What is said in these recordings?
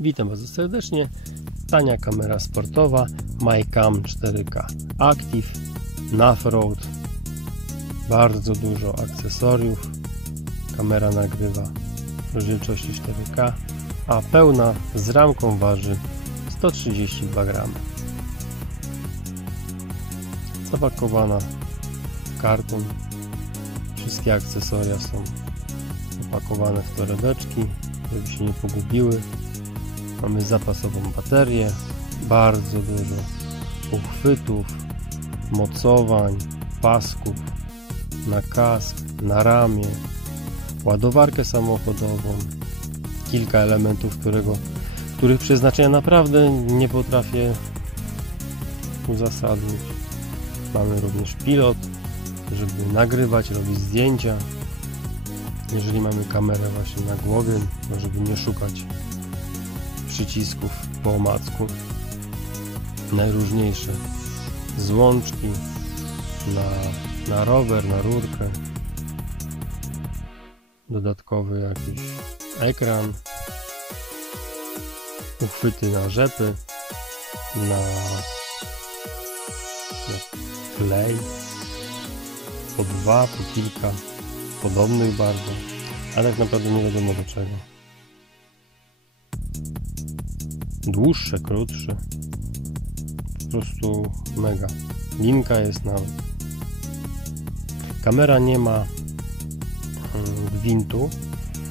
Witam bardzo serdecznie. Tania kamera sportowa MyCam 4K Active Off-Road. Bardzo dużo akcesoriów. Kamera nagrywa w rozdzielczości 4K, a pełna z ramką waży 132 gramy. Zapakowana w karton. Wszystkie akcesoria są opakowane w torebeczki, żeby się nie pogubiły. Mamy zapasową baterię, bardzo dużo uchwytów, mocowań, pasków na kask, na ramię, ładowarkę samochodową, kilka elementów, których przeznaczenia naprawdę nie potrafię uzasadnić. Mamy również pilot, żeby nagrywać, robić zdjęcia. Jeżeli mamy kamerę właśnie na głowie, żeby nie szukać przycisków po omacku. Najróżniejsze złączki na rower, na rurkę. Dodatkowy jakiś ekran. Uchwyty na rzepy, na klej. Po dwa, po kilka podobnych bardzo, ale tak naprawdę nie wiadomo do czego. Dłuższe, krótsze, po prostu mega. Linka jest nawet. Kamera nie ma gwintu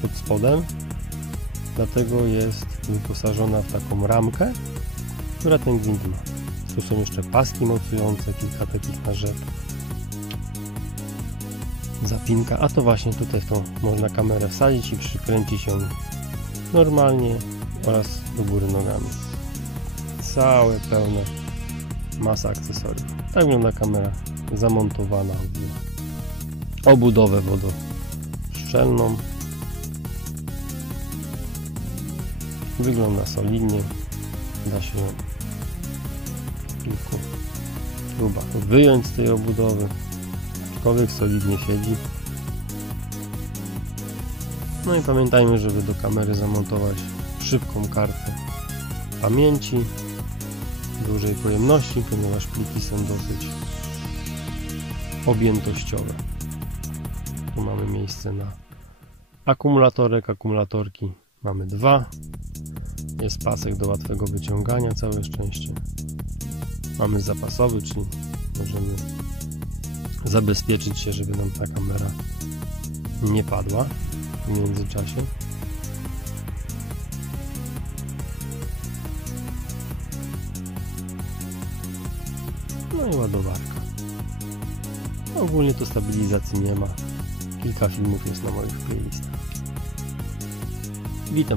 pod spodem, dlatego jest wyposażona w taką ramkę, która ten gwint ma. Tu są jeszcze paski mocujące, kilka takich na rzep. Zapinka, a to właśnie tutaj w tą można kamerę wsadzić i przykręcić ją normalnie oraz do góry nogami. Całe pełne masa akcesoriów. Tak wygląda kamera zamontowana w obudowę wodoszczelną. Wygląda solidnie. Da się ją kilku próbach wyjąć z tej obudowy. Aczkolwiek solidnie siedzi. No i pamiętajmy, żeby do kamery zamontować szybką kartę pamięci dużej pojemności, ponieważ pliki są dosyć objętościowe. Tu mamy miejsce na akumulatorek, akumulatorki mamy dwa. Jest pasek do łatwego wyciągania, całe szczęście. Mamy zapasowy, czyli możemy zabezpieczyć się, żeby nam ta kamera nie padła w międzyczasie. No i ładowarka. Ogólnie to stabilizacji nie ma. Kilka filmów jest na moich playlistach. Witam.